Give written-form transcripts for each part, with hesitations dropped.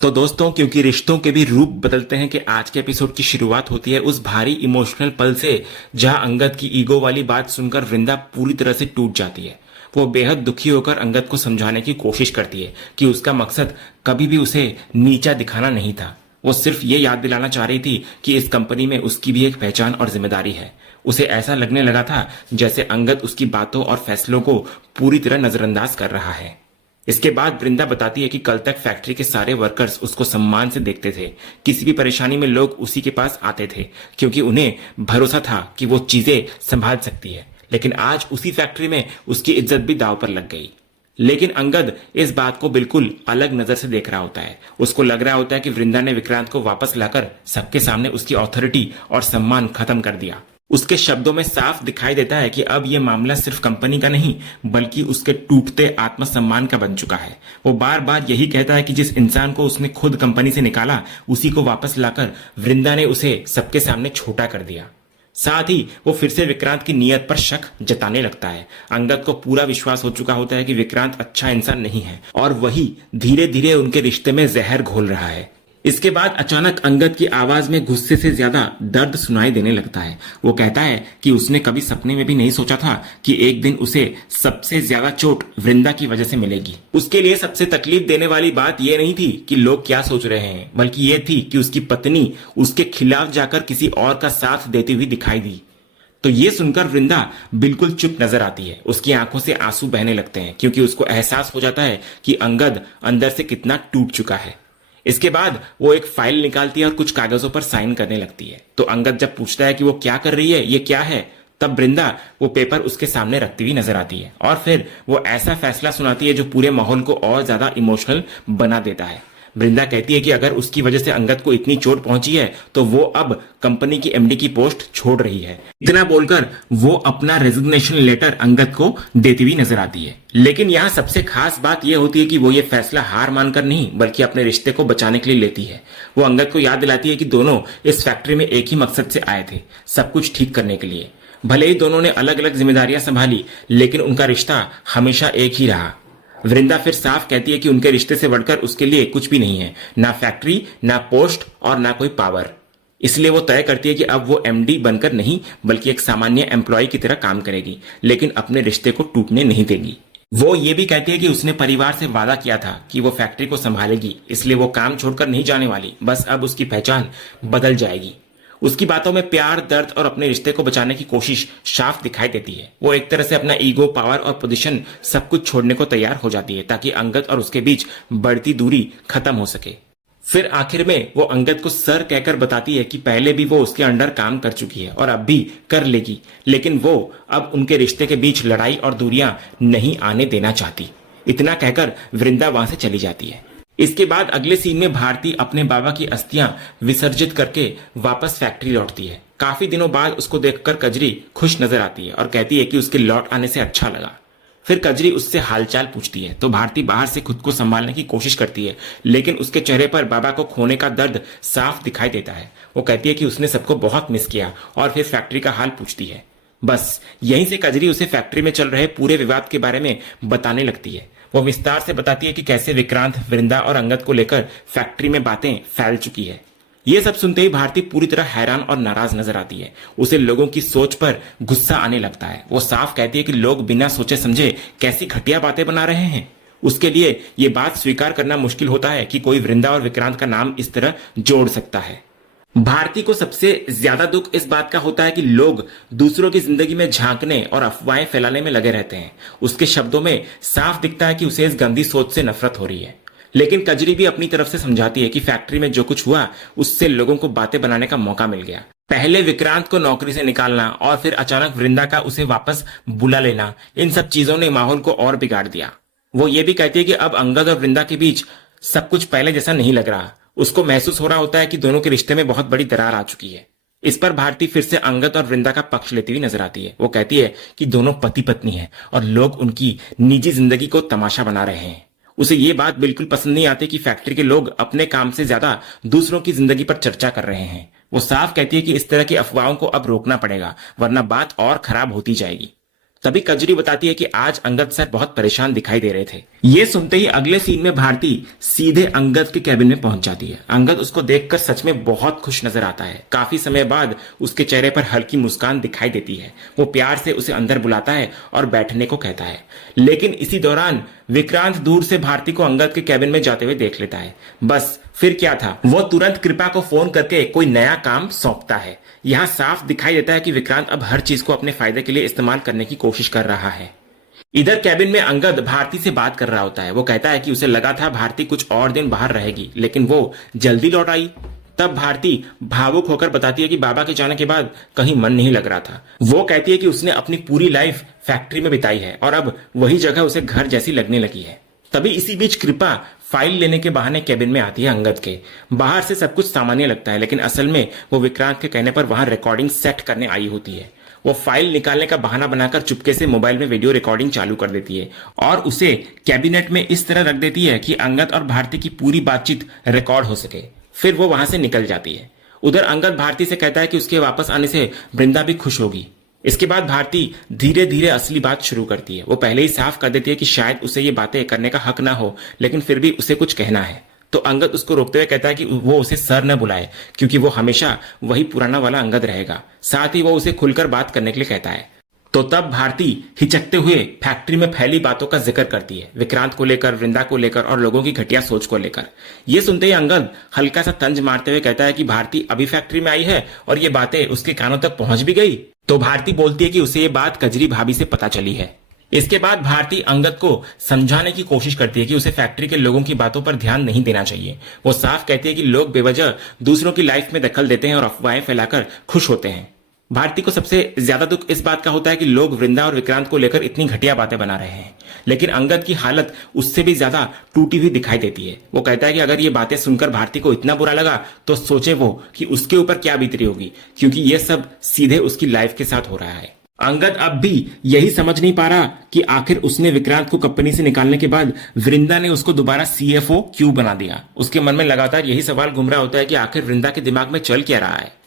तो दोस्तों, क्योंकि रिश्तों के भी रूप बदलते हैं कि आज के एपिसोड की शुरुआत होती है उस भारी इमोशनल पल से जहां अंगद की ईगो वाली बात सुनकर वृंदा पूरी तरह से टूट जाती है। वो बेहद दुखी होकर अंगद को समझाने की कोशिश करती है कि उसका मकसद कभी भी उसे नीचा दिखाना नहीं था। वो सिर्फ ये याद दिलाना चाह रही थी कि इस कंपनी में उसकी भी एक पहचान और जिम्मेदारी है। उसे ऐसा लगने लगा था जैसे अंगद उसकी बातों और फैसलों को पूरी तरह नजरअंदाज कर रहा है। इसके बाद वृंदा बताती है कि कल तक फैक्ट्री के सारे वर्कर्स उसको सम्मान से देखते थे। किसी भी परेशानी में लोग उसी के पास आते थे क्योंकि उन्हें भरोसा था कि वो चीजें संभाल सकती है। लेकिन आज उसी फैक्ट्री में उसकी इज्जत भी दांव पर लग गई। लेकिन अंगद इस बात को बिल्कुल अलग नजर से देख रहा होता है। उसको लग रहा होता है कि वृंदा ने विक्रांत को वापस लाकर सबके सामने उसकी अथॉरिटी और सम्मान खत्म कर दिया। उसके शब्दों में साफ दिखाई देता है कि अब यह मामला सिर्फ कंपनी का नहीं बल्कि उसके टूटते आत्मसम्मान का बन चुका है। वो बार बार यही कहता है कि जिस इंसान को उसने खुद कंपनी से निकाला उसी को वापस लाकर वृंदा ने उसे सबके सामने छोटा कर दिया। साथ ही वो फिर से विक्रांत की नीयत पर शक जताने लगता है। अंगद को पूरा विश्वास हो चुका होता है कि विक्रांत अच्छा इंसान नहीं है और वही धीरे धीरे उनके रिश्ते में जहर घोल रहा है। इसके बाद अचानक अंगद की आवाज में गुस्से से ज्यादा दर्द सुनाई देने लगता है। वो कहता है कि उसने कभी सपने में भी नहीं सोचा था कि एक दिन उसे सबसे ज्यादा चोट वृंदा की वजह से मिलेगी। उसके लिए सबसे तकलीफ देने वाली बात यह नहीं थी कि लोग क्या सोच रहे हैं, बल्कि यह थी कि उसकी पत्नी उसके खिलाफ जाकर किसी और का साथ देती हुई दिखाई दी। तो ये सुनकर वृंदा बिल्कुल चुप नजर आती है। उसकी आंखों से आंसू बहने लगते हैं क्योंकि उसको एहसास हो जाता है कि अंगद अंदर से कितना टूट चुका है। इसके बाद वो एक फाइल निकालती है और कुछ कागजों पर साइन करने लगती है। तो अंगद जब पूछता है कि वो क्या कर रही है, ये क्या है, तब वृंदा वो पेपर उसके सामने रखती हुई नजर आती है और फिर वो ऐसा फैसला सुनाती है जो पूरे माहौल को और ज्यादा इमोशनल बना देता है। वृंदा कहती है कि अगर उसकी वजह से अंगद को इतनी चोट पहुंची है तो वो अब कंपनी की एमडी की पोस्ट छोड़ रही है। इतना बोलकर वो अपना रेजिग्नेशन लेटर अंगद को देती हुई नजर आती है। लेकिन यहाँ सबसे खास बात यह होती है कि वो ये फैसला हार मानकर नहीं बल्कि अपने रिश्ते को बचाने के लिए लेती है। वो अंगद को याद दिलाती है कि दोनों इस फैक्ट्री में एक ही मकसद से आए थे, सब कुछ ठीक करने के लिए। भले ही दोनों ने अलग अलग जिम्मेदारियां संभाली लेकिन उनका रिश्ता हमेशा एक ही रहा। वृंदा फिर साफ कहती है कि उनके रिश्ते से बढ़कर उसके लिए कुछ भी नहीं है, ना फैक्ट्री, ना पोस्ट और ना कोई पावर। इसलिए वो तय करती है कि अब वो एमडी बनकर नहीं बल्कि एक सामान्य एम्प्लॉय की तरह काम करेगी, लेकिन अपने रिश्ते को टूटने नहीं देगी। वो ये भी कहती है कि उसने परिवार से वादा किया था कि वो फैक्ट्री को संभालेगी, इसलिए वो काम छोड़कर नहीं जाने वाली। बस अब उसकी पहचान बदल जाएगी। उसकी बातों में प्यार, दर्द और अपने रिश्ते को बचाने की कोशिश साफ दिखाई देती है। वो एक तरह से अपना ईगो, पावर और पोजीशन सब कुछ छोड़ने को तैयार हो जाती है ताकि अंगद और उसके बीच बढ़ती दूरी खत्म हो सके। फिर आखिर में वो अंगद को सर कहकर बताती है कि पहले भी वो उसके अंडर काम कर चुकी है और अब भी कर लेगी, लेकिन वो अब उनके रिश्ते के बीच लड़ाई और दूरियां नहीं आने देना चाहती। इतना कहकर वृंदा वहां से चली जाती है। इसके बाद अगले सीन में भारती अपने बाबा की अस्थियां विसर्जित करके वापस फैक्ट्री लौटती है। काफी दिनों बाद उसको देखकर कजरी खुश नजर आती है और कहती है कि उसके लौट आने से अच्छा लगा। फिर कजरी उससे हालचाल पूछती है तो भारती बाहर से खुद को संभालने की कोशिश करती है, लेकिन उसके चेहरे पर बाबा को खोने का दर्द साफ दिखाई देता है। वो कहती है कि उसने सबको बहुत मिस किया और फिर फैक्ट्री का हाल पूछती है। बस यहीं से कजरी उसे फैक्ट्री में चल रहे पूरे विवाद के बारे में बताने लगती है। वो विस्तार से बताती है कि कैसे विक्रांत, वृंदा और अंगद को लेकर फैक्ट्री में बातें फैल चुकी है। ये सब सुनते ही भारती पूरी तरह हैरान और नाराज नजर आती है। उसे लोगों की सोच पर गुस्सा आने लगता है। वो साफ कहती है कि लोग बिना सोचे समझे कैसी घटिया बातें बना रहे हैं। उसके लिए ये बात स्वीकार करना मुश्किल होता है कि कोई वृंदा और विक्रांत का नाम इस तरह जोड़ सकता है। भारती को सबसे ज्यादा दुख इस बात का होता है कि लोग दूसरों की जिंदगी में झांकने और अफवाहें फैलाने में लगे रहते हैं। उसके शब्दों में साफ दिखता है कि उसे इस गंदी सोच से नफरत हो रही है। लेकिन कजरी भी अपनी तरफ से समझाती है कि फैक्ट्री में जो कुछ हुआ उससे लोगों को बातें बनाने का मौका मिल गया। पहले विक्रांत को नौकरी से निकालना और फिर अचानक वृंदा का उसे वापस बुला लेना, इन सब चीजों ने माहौल को और बिगाड़ दिया। वो ये भी कहती है कि अब अंगद और वृंदा के बीच सब कुछ पहले जैसा नहीं लग रहा। उसको महसूस हो रहा होता है कि दोनों के रिश्ते में बहुत बड़ी दरार आ चुकी है। इस पर भारती फिर से अंगद और वृंदा का पक्ष लेती हुई नजर आती है। वो कहती है कि दोनों पति पत्नी हैं और लोग उनकी निजी जिंदगी को तमाशा बना रहे हैं। उसे ये बात बिल्कुल पसंद नहीं आती कि फैक्ट्री के लोग अपने काम से ज्यादा दूसरों की जिंदगी पर चर्चा कर रहे हैं। वो साफ कहती है कि इस तरह की अफवाहों को अब रोकना पड़ेगा वरना बात और खराब होती जाएगी। तभी कजरी बताती है कि आज अंगद सर बहुत परेशान दिखाई दे रहे थे। ये सुनते ही अगले सीन में भारती सीधे अंगद के कैबिन में पहुंच जाती है। अंगद उसको देखकर सच में बहुत खुश नजर आता है। काफी समय बाद उसके चेहरे पर हल्की मुस्कान दिखाई देती है। वो प्यार से उसे अंदर बुलाता है और बैठने को कहता है। लेकिन इसी दौरान विक्रांत दूर से भारती को अंगद के कैबिन में जाते हुए देख लेता है। बस फिर क्या था, वो तुरंत कृपा को फोन करके कोई नया काम सौंपता है। यहाँ साफ दिखाई देता है कि विक्रांत अब हर चीज को अपने फायदे के लिए इस्तेमाल करने की कोशिश कर रहा है। इधर कैबिन में अंगद भारती से बात कर रहा होता है। वो कहता है कि उसे लगा था भारती कुछ और दिन बाहर रहेगी, लेकिन वो जल्दी लौट आई। तब भारती भावुक होकर बताती है कि बाबा के जाने के बाद कहीं मन नहीं लग रहा था। वो कहती है कि उसने अपनी पूरी लाइफ फैक्ट्री में बिताई है और अब वही जगह उसे घर जैसी लगने लगी है। तभी इसी बीच कृपा फाइल लेने के बहाने कैबिन में आती है अंगद के। बाहर से सब कुछ सामान्य लगता है, लेकिन असल में वो विक्रांत के कहने पर वहां रिकॉर्डिंग सेट करने आई होती है। वो फाइल निकालने का बहाना बनाकर चुपके से मोबाइल में वीडियो रिकॉर्डिंग चालू कर देती है और उसे कैबिनेट में इस तरह रख देती है कि अंगद और भारती की पूरी बातचीत रिकॉर्ड हो सके। फिर वो वहां से निकल जाती है। उधर अंगद भारती से कहता है कि उसके वापस आने से वृंदा भी खुश होगी। इसके बाद भारती धीरे धीरे असली बात शुरू करती है। वो पहले ही साफ कर देती है कि शायद उसे ये बातें करने का हक ना हो, लेकिन फिर भी उसे कुछ कहना है। तो अंगद उसको रोकते हुए कहता है कि वो उसे सर न बुलाए, क्योंकि वो हमेशा वही पुराना वाला अंगद रहेगा। साथ ही वो उसे खुलकर बात करने के लिए कहता है। तो तब भारती हिचकते हुए फैक्ट्री में फैली बातों का जिक्र करती है, विक्रांत को लेकर, वृंदा को लेकर और लोगों की घटिया सोच को लेकर। ये सुनते ही अंगद हल्का सा तंज मारते हुए कहता है कि भारती अभी फैक्ट्री में आई है और ये बातें उसके कानों तक पहुंच भी गई। तो भारती बोलती है कि उसे ये बात कजरी भाभी से पता चली है। इसके बाद भारती अंगद को समझाने की कोशिश करती है कि उसे फैक्ट्री के लोगों की बातों पर ध्यान नहीं देना चाहिए। वो साफ कहती है कि लोग बेवजह दूसरों की लाइफ में दखल देते हैं और अफवाहें फैलाकर खुश होते हैं। भारती को सबसे ज्यादा दुख इस बात का होता है कि लोग वृंदा और विक्रांत को लेकर इतनी घटिया बातें बना रहे हैं, लेकिन अंगद की हालत उससे भी ज्यादा टूटी हुई दिखाई देती है। वो कहता है कि अगर ये बातें सुनकर भारती को इतना बुरा लगा तो सोचे वो कि उसके ऊपर क्या बीत रही होगी, क्योंकि ये सब सीधे उसकी लाइफ के साथ हो रहा है। अंगद अब भी यही समझ नहीं पा रहा कि आखिर उसने विक्रांत को कंपनी से निकालने के बाद वृंदा ने उसको दोबारा सीएफओ क्यों बना दिया। उसके मन में लगातार यही सवाल घूम रहा होता है कि आखिर वृंदा के दिमाग में चल क्या रहा है।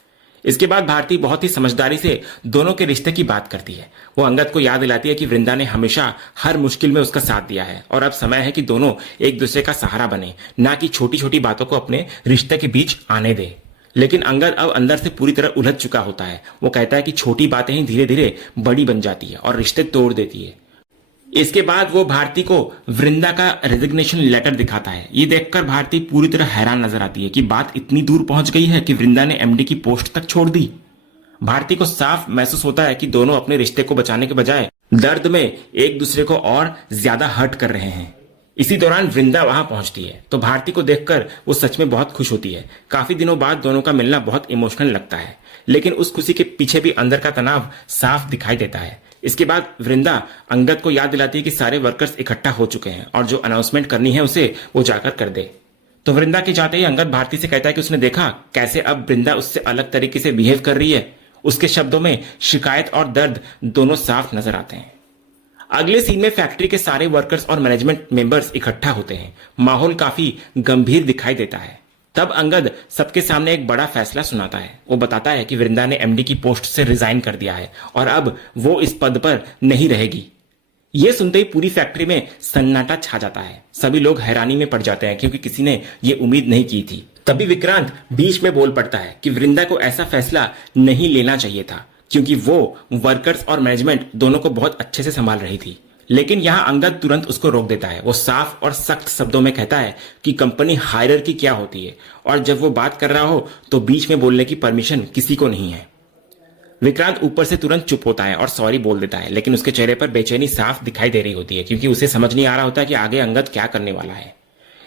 इसके बाद भारती बहुत ही समझदारी से दोनों के रिश्ते की बात करती है। वो अंगद को याद दिलाती है कि वृंदा ने हमेशा हर मुश्किल में उसका साथ दिया है और अब समय है कि दोनों एक दूसरे का सहारा बने, ना कि छोटी छोटी बातों को अपने रिश्ते के बीच आने दे। लेकिन अंगद अब अंदर से पूरी तरह उलझ चुका होता है। वो कहता है कि छोटी बातें ही धीरे धीरे बड़ी बन जाती है और रिश्ते तोड़ देती है। इसके बाद वो भारती को वृंदा का रेजिग्नेशन लेटर दिखाता है। ये देखकर भारती पूरी तरह हैरान नजर आती है कि बात इतनी दूर पहुंच गई है कि वृंदा ने एमडी की पोस्ट तक छोड़ दी। भारती को साफ महसूस होता है कि दोनों अपने रिश्ते को बचाने के बजाय दर्द में एक दूसरे को और ज्यादा हर्ट कर रहे हैं। इसी दौरान वृंदा वहां पहुंचती है तो भारती को देखकर वो सच में बहुत खुश होती है। काफी दिनों बाद दोनों का मिलना बहुत इमोशनल लगता है, लेकिन उस खुशी के पीछे भी अंदर का तनाव साफ दिखाई देता है। इसके बाद वृंदा अंगद को याद दिलाती है कि सारे वर्कर्स इकट्ठा हो चुके हैं और जो अनाउंसमेंट करनी है उसे वो जाकर कर दे। तो वृंदा के जाते ही अंगद भारती से कहता है कि उसने देखा कैसे अब वृंदा उससे अलग तरीके से बिहेव कर रही है। उसके शब्दों में शिकायत और दर्द दोनों साफ नजर आते हैं। अगले सीन में फैक्ट्री के सारे वर्कर्स और मैनेजमेंट मेंबर्स इकट्ठा होते हैं। माहौल काफी गंभीर दिखाई देता है। तब अंगद सबके सामने एक बड़ा फैसला सुनाता है। वो बताता है कि वृंदा ने एमडी की पोस्ट से रिजाइन कर दिया है और अब वो इस पद पर नहीं रहेगी। ये सुनते ही पूरी फैक्ट्री में सन्नाटा छा जाता है। सभी लोग हैरानी में पड़ जाते हैं क्योंकि किसी ने ये उम्मीद नहीं की थी। तभी विक्रांत बीच में बोल पड़ता है कि वृंदा को ऐसा फैसला नहीं लेना चाहिए था, क्योंकि वो वर्कर्स और मैनेजमेंट दोनों को बहुत अच्छे से संभाल रही थी। लेकिन यहां अंगद तुरंत उसको रोक देता है। वो साफ और सख्त शब्दों में कहता है कि कंपनी हायरार्की क्या होती है और जब वो बात कर रहा हो तो बीच में बोलने की परमिशन किसी को नहीं है। विक्रांत ऊपर से तुरंत चुप होता है और सॉरी बोल देता है, लेकिन उसके चेहरे पर बेचैनी साफ दिखाई दे रही होती है, क्योंकि उसे समझ नहीं आ रहा होता कि आगे अंगद क्या करने वाला है।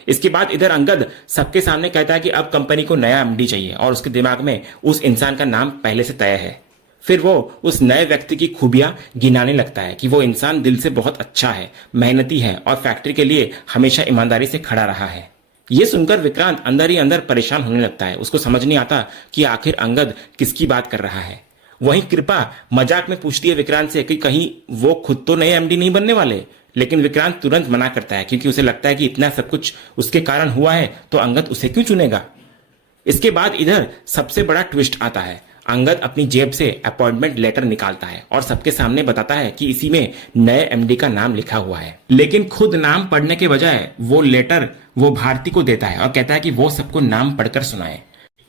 इसके बाद इधर अंगद सबके सामने कहता है कि अब कंपनी को नया एमडी चाहिए और उसके दिमाग में उस इंसान का नाम पहले से तय है। फिर वो उस नए व्यक्ति की खूबियां गिनाने लगता है कि वो इंसान दिल से बहुत अच्छा है, मेहनती है और फैक्ट्री के लिए हमेशा ईमानदारी से खड़ा रहा है। ये सुनकर विक्रांत अंदर ही अंदर परेशान होने लगता है। उसको समझ नहीं आता कि आखिर अंगद किसकी बात कर रहा है। वहीं कृपा मजाक में पूछती है विक्रांत से कि कहीं वो खुद तो नए एमडी नहीं बनने वाले, लेकिन विक्रांत तुरंत मना करता है क्योंकि उसे लगता है कि इतना सब कुछ उसके कारण हुआ है तो अंगद उसे क्यों चुनेगा। इसके बाद इधर सबसे बड़ा ट्विस्ट आता है। अंगद अपनी जेब से अपॉइंटमेंट लेटर निकालता है और सबके सामने बताता है कि इसी में नए एमडी का नाम लिखा हुआ है, लेकिन खुद नाम पढ़ने के बजाय वो लेटर वो भारती को देता है और कहता है कि वो सबको नाम पढ़कर सुनाए।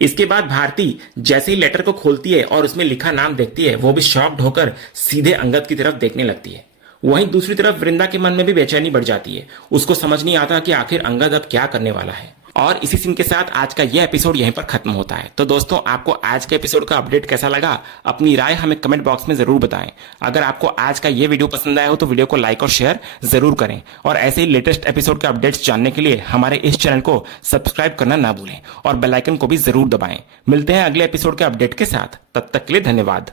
इसके बाद भारती जैसे ही लेटर को खोलती है और उसमें लिखा नाम देखती है, वो भी शॉक्ड होकर सीधे अंगद की तरफ देखने लगती है। वहीं दूसरी तरफ वृंदा के मन में भी बेचैनी बढ़ जाती है। उसको समझ नहीं आता कि आखिर अंगद अब क्या करने वाला है। और इसी सीन के साथ आज का यह एपिसोड यहीं पर खत्म होता है। तो दोस्तों, आपको आज के एपिसोड का अपडेट कैसा लगा, अपनी राय हमें कमेंट बॉक्स में जरूर बताएं। अगर आपको आज का यह वीडियो पसंद आया हो तो वीडियो को लाइक और शेयर जरूर करें, और ऐसे ही लेटेस्ट एपिसोड के अपडेट्स जानने के लिए हमारे इस चैनल को सब्सक्राइब करना ना भूलें और बेल आइकन को भी जरूर दबाएं। मिलते हैं अगले एपिसोड के अपडेट के साथ, तब तक के लिए धन्यवाद।